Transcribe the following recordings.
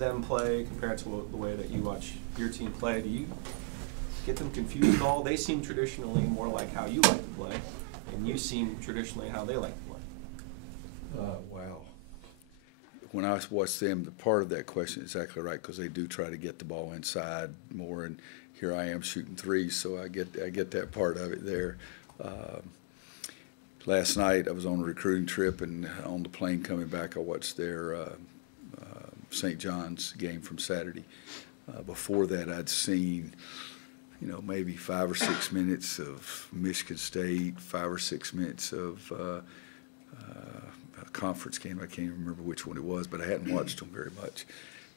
them play compared to the way that you watch your team play? Do you get them confused at all? They seem traditionally more like how you like to play, and you seem traditionally how they like to play. Wow. When I watch them, the part of that question is exactly right, because they do try to get the ball inside more, and here I am shooting threes, so I get that part of it there. Last night I was on a recruiting trip, and on the plane coming back I watched their St. John's game from Saturday. Before that I'd seen, maybe 5 or 6 minutes of Michigan State, 5 or 6 minutes of a conference game. I can't even remember which one it was, but I hadn't watched them very much.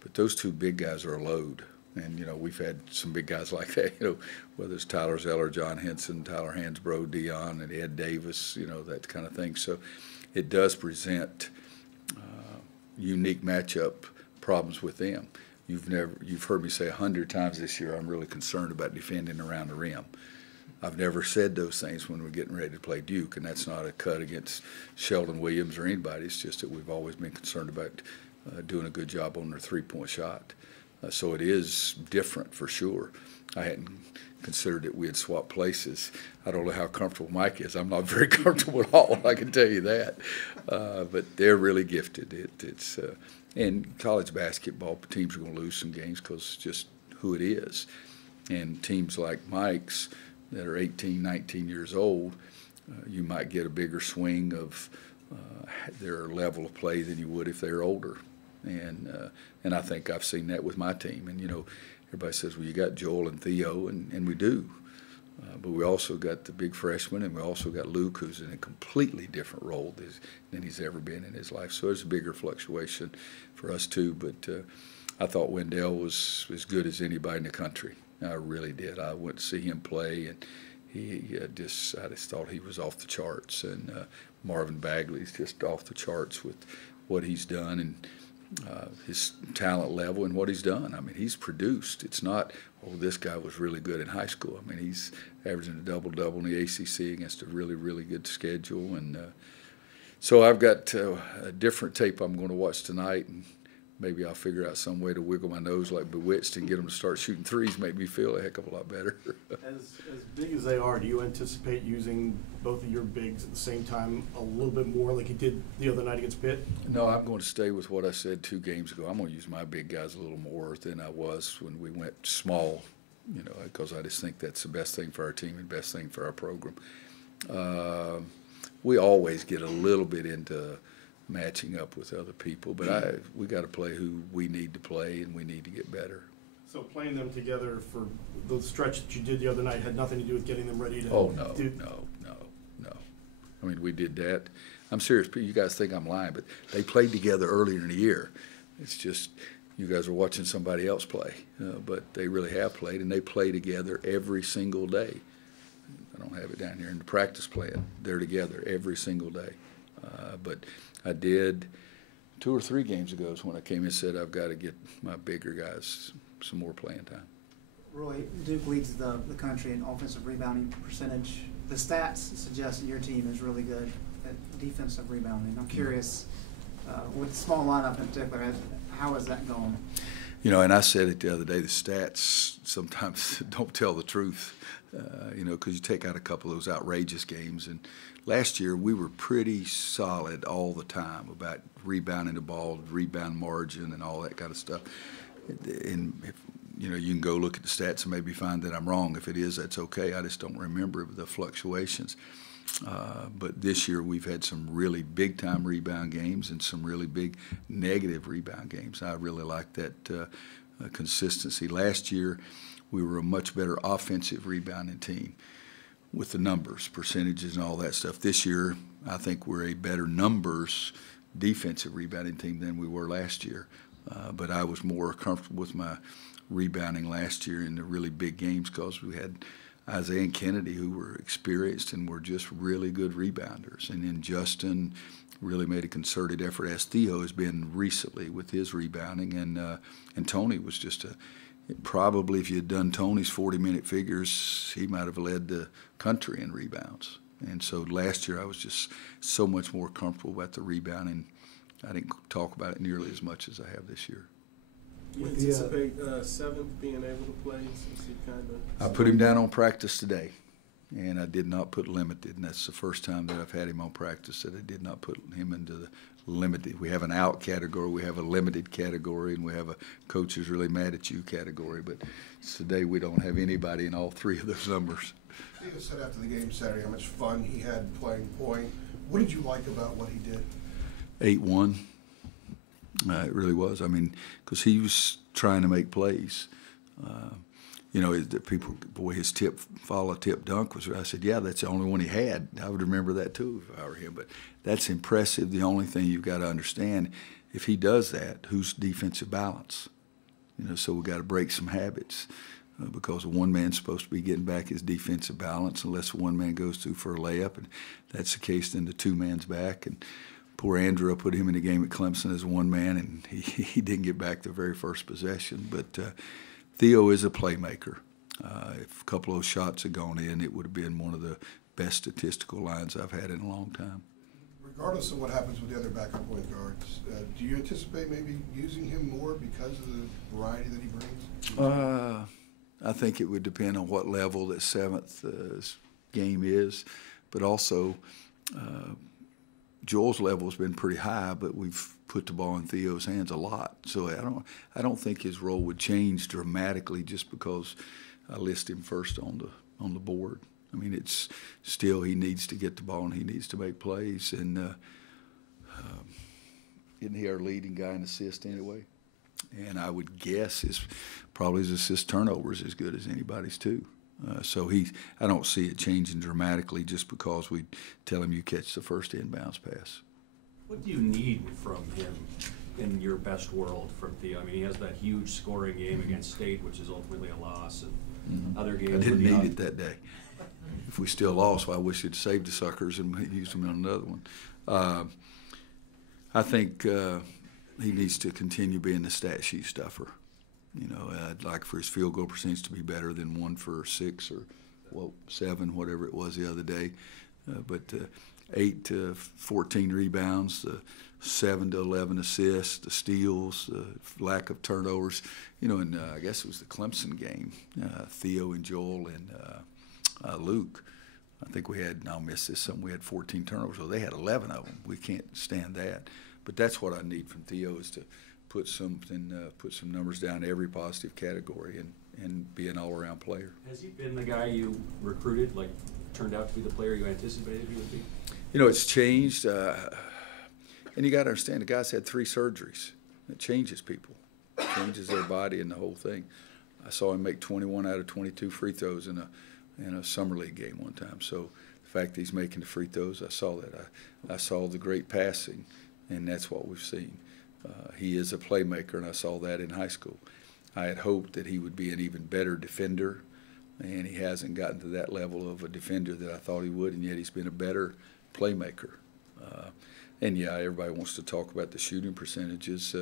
But those two big guys are a load. And, we've had some big guys like that, whether it's Tyler Zeller, John Henson, Tyler Hansbrough, Dion, and Ed Davis, that kind of thing. So it does present unique matchup problems with them. You've heard me say 100 times this year I'm really concerned about defending around the rim. I've never said those things when we're getting ready to play Duke, and that's not a cut against Sheldon Williams or anybody. It's just that we've always been concerned about doing a good job on their three-point shot. So it is different for sure. I hadn't considered that we had swapped places. I don't know how comfortable Mike is. I'm not very comfortable at all, I can tell you that. But they're really gifted. And college basketball teams are going to lose some games because it's just who it is. And teams like Mike's that are 18, 19 years old, you might get a bigger swing of their level of play than you would if they're older. And I think I've seen that with my team. And, everybody says, well, you got Joel and Theo, and we do. But we also got the big freshman, and we also got Luke, who's in a completely different role than he's ever been in his life. So there's a bigger fluctuation for us, too. But I thought Wendell was as good as anybody in the country. I really did. I went to see him play, and I just thought he was off the charts. And Marvin Bagley's just off the charts with what he's done and his talent level and what he's done. I mean, he's produced. It's not, this guy was really good in high school. I mean, he's averaging a double-double in the ACC against a really, really good schedule. And so I've got a different tape I'm going to watch tonight, and maybe I'll figure out some way to wiggle my nose like Bewitched and get them to start shooting threes, make me feel a heck of a lot better. As big as they are, do you anticipate using both of your bigs at the same time a little bit more like you did the other night against Pitt? No, I'm going to stay with what I said 2 games ago. I'm going to use my big guys a little more than I was when we went small, because I just think that's the best thing for our team and best thing for our program. We always get a little bit into matching up with other people, but we got to play who we need to play, and we need to get better. So playing them together for the stretch that you did the other night had nothing to do with getting them ready to no. I mean, we did that. I'm serious. You guys think I'm lying, but they played together earlier in the year. It's just you guys are watching somebody else play, but they really have played, and they play together every single day. I don't have it down here in the practice plan. They're together every single day. But I did 2 or 3 games ago is when I came in and said I've got to get my bigger guys some more playing time. Roy, Duke leads the country in offensive rebounding percentage. The stats suggest that your team is really good at defensive rebounding. I'm curious, with the small lineup in particular, how is that going? And I said it the other day, the stats sometimes don't tell the truth, because you take out a couple of those outrageous games. And last year we were pretty solid all the time about rebounding the ball, rebound margin, and all that kind of stuff. And if, you can go look at the stats and maybe find that I'm wrong. If it is, that's okay. I just don't remember the fluctuations. But this year we've had some really big-time rebound games and some really big negative rebound games. I really like that consistency. Last year we were a much better offensive rebounding team with the numbers, percentages, and all that stuff. This year I think we're a better numbers defensive rebounding team than we were last year. But I was more comfortable with my rebounding last year in the really big games because we had Isaiah and Kennedy who were experienced and were just really good rebounders. And then Justin really made a concerted effort, as Theo has been recently with his rebounding. And Tony was just probably if you had done Tony's 40-minute figures, he might have led the country in rebounds. And so last year I was just so much more comfortable about the rebounding. I didn't talk about it nearly as much as I have this year. You With the, anticipate Seventh being able to play since he kind of. I put him down on practice today, and I did not put limited, and that's the first time that I've had him on practice that I did not put him into the limited. We have an out category, we have a limited category, and we have a coach is really mad at you category, but today we don't have anybody in all three of those numbers. Theo said after the game Saturday how much fun he had playing point. What did you like about what he did? 8-1. It really was. I mean, because he was trying to make plays. You know, the people, boy, his follow tip dunk was, I said, yeah, that's the only one he had. I would remember that too if I were him. But that's impressive. The only thing you've got to understand, if he does that, who's defensive balance? You know, so we've got to break some habits because one man's supposed to be getting back his defensive balance unless one man goes through for a layup. And that's the case, then the two man's back. And poor Andrew, I put him in the game at Clemson as one man, and he didn't get back the very first possession. But Theo is a playmaker. If a couple of those shots had gone in, it would have been one of the best statistical lines I've had in a long time. Regardless of what happens with the other backup point guards, do you anticipate maybe using him more because of the variety that he brings? I think it would depend on what level that seventh game is, but also Joel's level has been pretty high, but we've put the ball in Theo's hands a lot. So I don't think his role would change dramatically just because I list him first on the board. I mean, it's still he needs to get the ball and he needs to make plays. And isn't he our leading guy in assist anyway? And I would guess probably his assist turnovers as good as anybody's too. So I don't see it changing dramatically just because we tell him you catch the first inbounds pass. What do you need from him in your best world from Theo? I mean, he has that huge scoring game against State, which is ultimately a loss, and other games. I didn't need it that day. If we still lost, well, I wish he'd saved the suckers and used them in another one. I think he needs to continue being the stat sheet stuffer. You know, I'd like for his field goal percentage to be better than 1 for 6 or 7, whatever it was the other day. But 8 to 14 rebounds, 7 to 11 assists, the steals, lack of turnovers. You know, and I guess it was the Clemson game. Theo and Joel and Luke. I think we had, and I'll miss this, we had 14 turnovers. So they had 11 of them. We can't stand that. But that's what I need from Theo is to put some numbers down every positive category and be an all-around player. Has he been the guy you recruited, like turned out to be the player you anticipated he would be? You know, it's changed. And you got to understand, the guy's had 3 surgeries. It changes people. It changes their body and the whole thing. I saw him make 21 out of 22 free throws in a summer league game one time. So the fact that he's making the free throws, I saw that. I saw the great passing, and that's what we've seen. He is a playmaker, and I saw that in high school. I had hoped that he would be an even better defender, and he hasn't gotten to that level of a defender that I thought he would, and yet he's been a better playmaker. And, yeah, everybody wants to talk about the shooting percentages.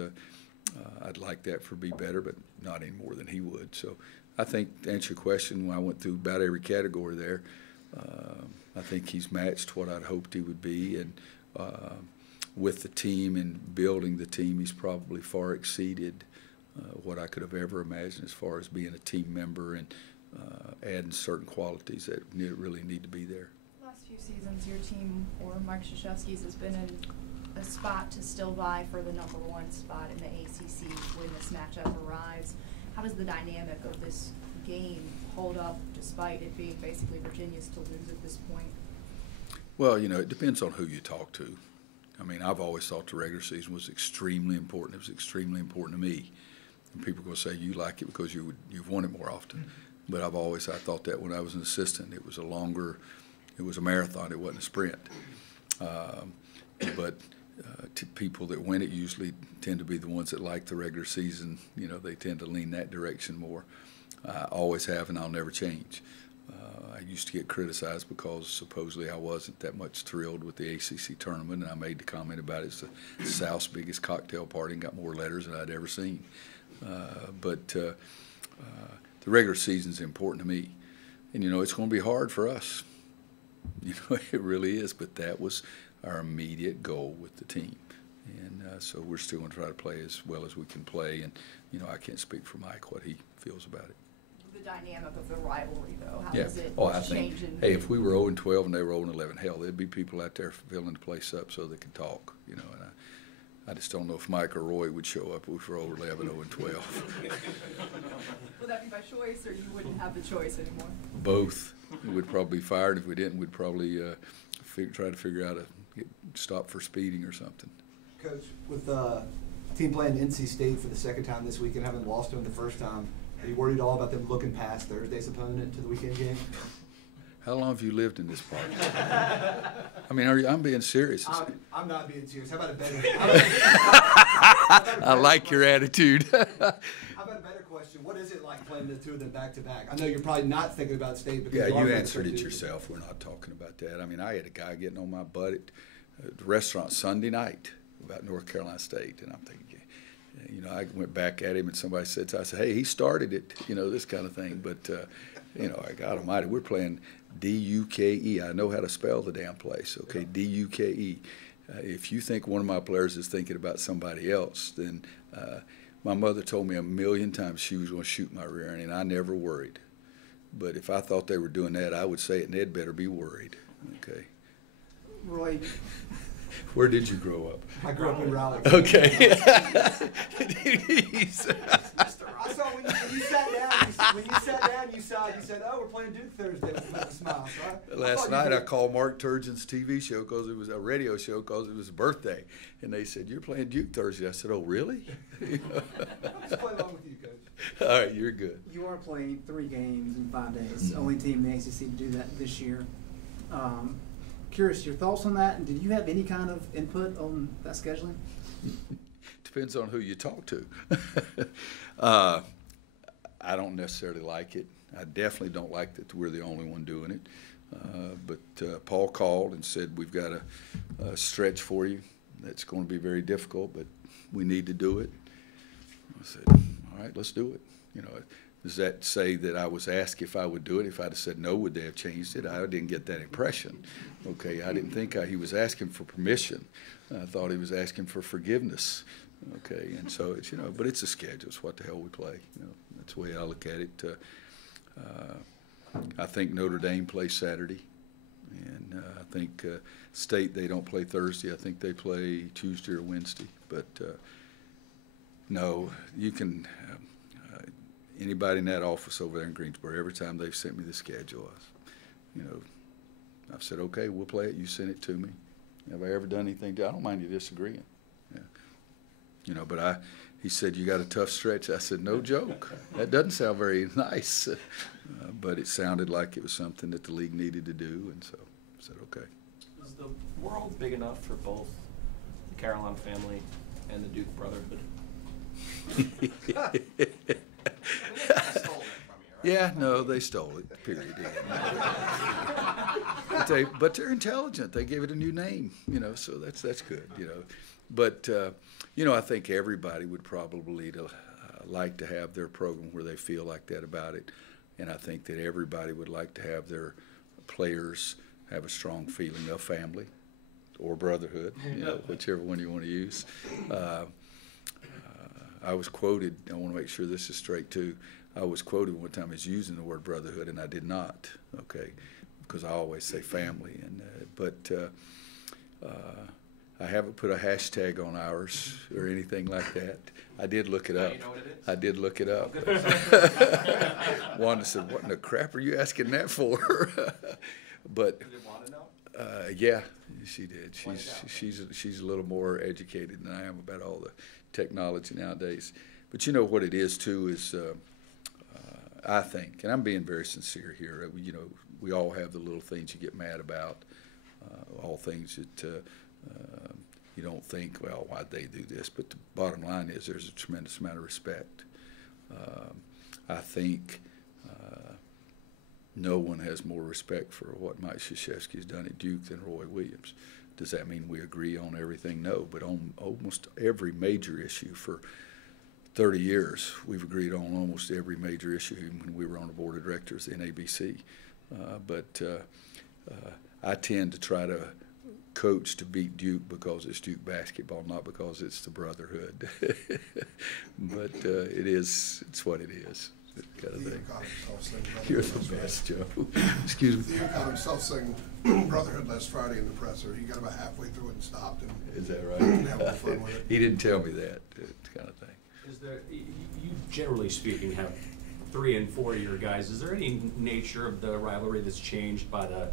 I'd like that for be better, but not any more than he would. So I think, to answer your question, when I went through about every category there, I think he's matched what I'd hoped he would be. And with the team and building the team, he's probably far exceeded what I could have ever imagined as far as being a team member and adding certain qualities that really need to be there. Last few seasons, your team, or Mark Krzyzewski's, has been in a spot to still vie for the #1 spot in the ACC when this matchup arrives. How does the dynamic of this game hold up despite it being basically Virginia's to lose at this point? Well, you know, it depends on who you talk to. I mean, I've always thought the regular season was extremely important. It was extremely important to me. And people are going to say you like it because you've won it more often. But I thought that when I was an assistant, it was a marathon. It wasn't a sprint. But people that win it usually tend to be the ones that like the regular season. You know, they tend to lean that direction more. I always have, and I'll never change. I used to get criticized because supposedly I wasn't that much thrilled with the ACC tournament, and I made the comment about it's the South's biggest cocktail party and got more letters than I'd ever seen. But the regular season is important to me. And, you know, it's going to be hard for us. You know, it really is. But that was our immediate goal with the team. And So we're still going to try to play as well as we can play. And, you know, I can't speak for Mike what he feels about it. The dynamic of the rivalry, though, how Yeah. does it Oh, I think, change? hey, if we were 0-12 and they were 0-11, hell, there'd be people out there filling the place up so they could talk, you know. And I just don't know if Mike or Roy would show up if we were 0-11, 0-12. Would that be by choice, or you wouldn't have the choice anymore? Both. We'd probably be fired. If we didn't, we'd probably try to figure out stop for speeding or something. Coach, with the team playing NC State for the second time this week and having lost to them the first time, are you worried at all about them looking past Thursday's opponent to the weekend game? How long have you lived in this part? I mean, I'm being serious. I'm not being serious. How about a better? I like your attitude. How about a better question? What is it like playing the two of them back to back? I know you're probably not thinking about State, because Yeah, you are you for answered it Duke. yourself. We're not talking about that. I mean, I had a guy getting on my butt at the restaurant Sunday night about North Carolina State, and I'm thinking, you know, I went back at him, and somebody said, I said, hey, he started it, you know, this kind of thing. But, you know, God almighty, we're playing D-U-K-E. I know how to spell the damn place, okay, D-U-K-E. If you think one of my players is thinking about somebody else, then my mother told me 1,000,000 times she was going to shoot my rear end, and I never worried. But if I thought they were doing that, I would say it, and they'd better be worried, okay. Roy, Where did you grow up? I grew up in Raleigh. Okay. I saw when you sat down. When you sat down, you said, "Oh, we're playing Duke Thursday." With a smile. So Last night I called Mark Turgeon's TV show because it was a radio show because it was his birthday, and they said, "You're playing Duke Thursday." I said, "Oh, really?" I'll just play along with you, Coach. All right, you're good. you are playing 3 games in 5 days. Only team in the ACC to do that this year. Curious your thoughts on that, and did you have any kind of input on that scheduling? Depends on who you talk to. I don't necessarily like it. I definitely don't like that we're the only one doing it. But Paul called and said, we've got a stretch for you that's going to be very difficult, but we need to do it. I said, all right, let's do it. You know, does that say that I was asked if I would do it? If I'd have said no, would they have changed it? I didn't get that impression. Okay, I didn't think he was asking for permission. I thought he was asking for forgiveness. Okay, and so it's, you know, but it's a schedule. It's what the hell we play. You know, that's the way I look at it. I think Notre Dame plays Saturday, and I think State, they don't play Thursday. I think they play Tuesday or Wednesday. But no, you can. Anybody in that office over there in Greensboro, every time they've sent me the schedule, you know, I've said, okay, we'll play it. You send it to me. Have I ever done anything? I don't mind you disagreeing. Yeah. You know, but he said, you got a tough stretch. I said, no joke. That doesn't sound very nice. But it sounded like it was something that the league needed to do, and so I said, okay. Is the world big enough for both the Carolina family and the Duke brotherhood? Yeah, no, they stole it, period. But they're intelligent. They gave it a new name, you know, so that's good, you know. But, you know, I think everybody would probably like to have their program where they feel like that about it. And I think that everybody would like to have their players have a strong feeling of family or brotherhood, you know, whichever one you want to use. I was quoted, I want to make sure this is straight too, I was quoted one time as using the word brotherhood, and I did not, okay, because I always say family. And I haven't put a hashtag on ours or anything like that. I did look it up. You know what it is? I did look it up. Wanda said, what in the crap are you asking that for? But Do they want to know? yeah, she did. She's a little more educated than I am about all the technology nowadays. But you know what it is too is I think, and I'm being very sincere here. You know, we all have the little things you get mad about, all things that you don't think, well, why'd they do this? But the bottom line is there's a tremendous amount of respect. I think no one has more respect for what Mike Krzyzewski has done at Duke than Roy Williams. Does that mean we agree on everything? No, but on almost every major issue for 30 years, we've agreed on almost every major issue, even when we were on the board of directors in ABC. But I tend to try to coach to beat Duke because it's Duke basketball, not because it's the brotherhood. But it's what it is. Kind of Theo thing. caught himself saying You're brotherhood the last best, Joe. Excuse me. Theo caught himself saying brotherhood last Friday in the presser. He got about halfway through it and stopped and Is that right? had a little fun with it. He didn't tell me that kind of thing. Is there, you generally speaking have 3- and 4-year guys. Is there any nature of the rivalry that's changed by the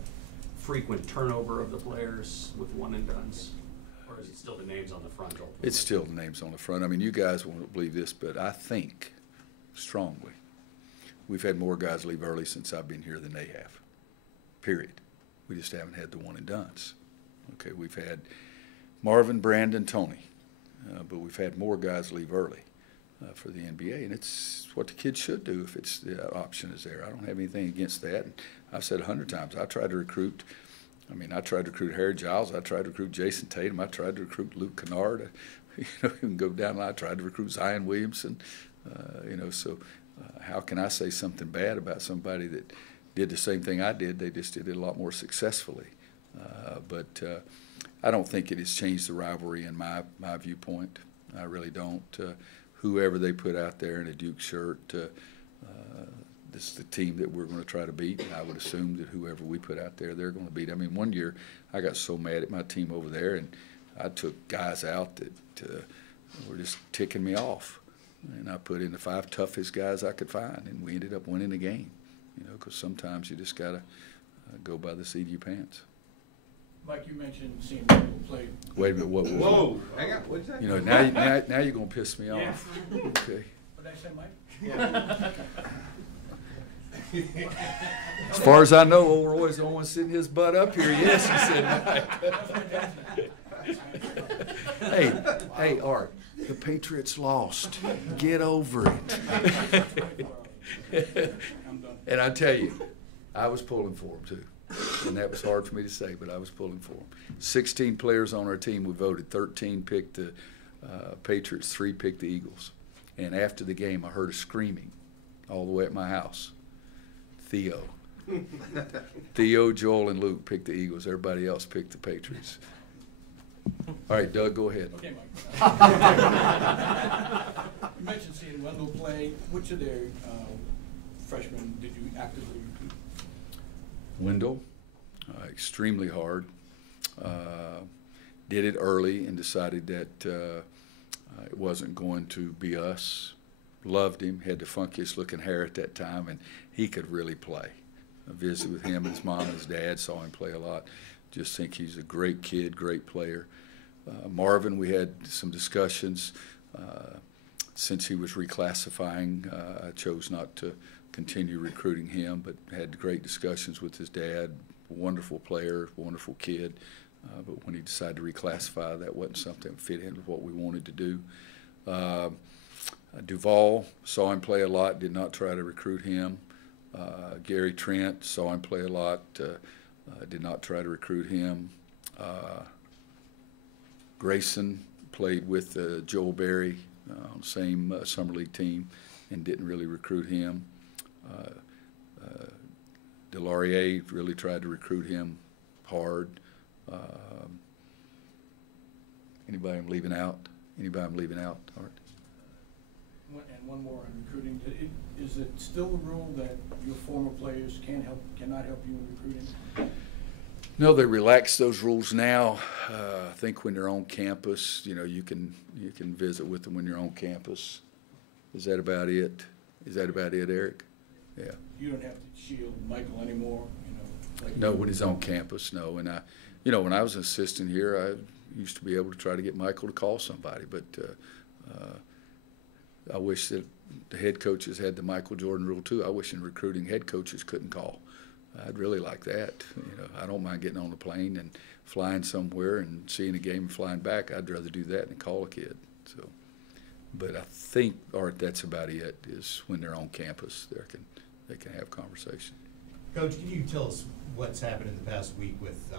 frequent turnover of the players with one and dones? Or is it still the names on the front? Ultimately? It's still the names on the front. I mean, you guys won't believe this, but I think strongly we've had more guys leave early since I've been here than they have, period. We just haven't had the one and dones. Okay, we've had Marvin, Brandon, Tony, but we've had more guys leave early for the NBA, and it's what the kids should do if it's the option is there. I don't have anything against that. And I've said 100 times, I tried to recruit Harry Giles, I tried to recruit Jason Tatum, I tried to recruit Luke Kennard, you can go down the line, I tried to recruit Zion Williamson, so how can I say something bad about somebody that did the same thing I did? They just did it a lot more successfully. But I don't think it has changed the rivalry in my viewpoint. I really don't. Whoever they put out there in a Duke shirt, this is the team that we're going to try to beat. And I would assume that whoever we put out there, they're going to beat. I mean, one year I got so mad at my team over there, and I took guys out that were just ticking me off. And I put in the 5 toughest guys I could find, and we ended up winning the game. Because sometimes you just got to go by the seat of your pants. Mike, you mentioned seeing people play. Wait a minute, whoa. Hang on, what'd you say? Now you're going to piss me off. Okay. What did I say, Mike? As far as I know, old Roy's the only one sitting his butt up here. Yes, he said Mike. Hey, Art, the Patriots lost. Get over it. And I tell you, I was pulling for them too. And that was hard for me to say, but I was pulling for them. 16 players on our team, we voted. 13 picked the Patriots, 3 picked the Eagles. And after the game, I heard a screaming all the way at my house. Theo, Joel, and Luke picked the Eagles. Everybody else picked the Patriots. All right, Doug, go ahead. Okay, Mike. You mentioned seeing Wendell play. Which of their freshmen did you actively recruit? Wendell, extremely hard. Did it early and decided that it wasn't going to be us. Loved him, had the funkiest looking hair at that time, and he could really play. I visited with him and his mom and his dad, saw him play a lot. Just think he's a great kid, great player. Marvin, we had some discussions. Since he was reclassifying, I chose not to continue recruiting him, but had great discussions with his dad. Wonderful player, wonderful kid. But when he decided to reclassify, that wasn't something that fit in with what we wanted to do. Duval, saw him play a lot, did not try to recruit him. Gary Trent, saw him play a lot, did not try to recruit him. Grayson played with Joel Berry on the same summer league team and didn't really recruit him. Delaurier really tried to recruit him hard. Anybody I'm leaving out? Art? And one more on recruiting. Is it still the rule that your former players cannot help you in recruiting? No, they relaxed those rules now. I think when they're on campus, you can visit with them when you're on campus. Is that about it? Eric? Yeah. You don't have to shield Michael anymore, No, when he's on campus, no. And when I was an assistant here, I used to be able to try to get Michael to call somebody, but I wish that the head coaches had the Michael Jordan rule too. I wish in recruiting head coaches couldn't call. I'd really like that. I don't mind getting on a plane and flying somewhere and seeing a game and flying back. I'd rather do that than call a kid. So, but I think, Art, that's about it. Is when they're on campus, they can have conversation. Coach, can you tell us what's happened in the past week with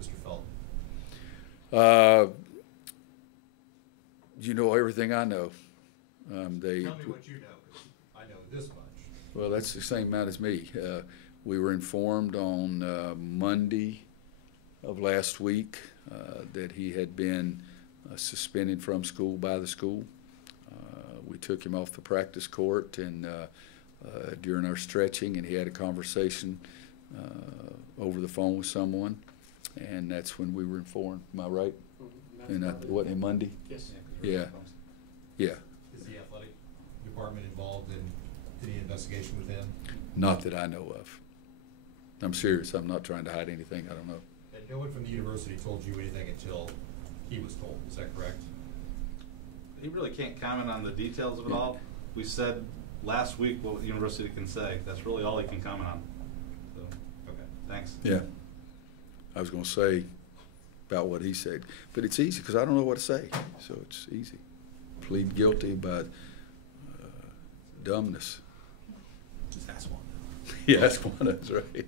Mr. Felton? You know everything I know. Tell me what you know, because I know this much. Well, that's the same amount as me. We were informed on Monday of last week that he had been suspended from school by the school. We took him off the practice court and during our stretching, and he had a conversation over the phone with someone, and that's when we were informed. Am I right? And what, in Monday? Yes. Yeah. Yeah. Is the athletic department involved in any investigation with him? Not that I know of. I'm serious. I'm not trying to hide anything. I don't know. And no one from the university told you anything until he was told. Is that correct? He really can't comment on the details of it all. We said last week what the university can say. That's really all he can comment on. So, okay, thanks. Yeah. I was going to say about what he said, but it's easy because I don't know what to say, so it's easy. Plead guilty by dumbness. Just ask one. Yeah, that's one. That's right.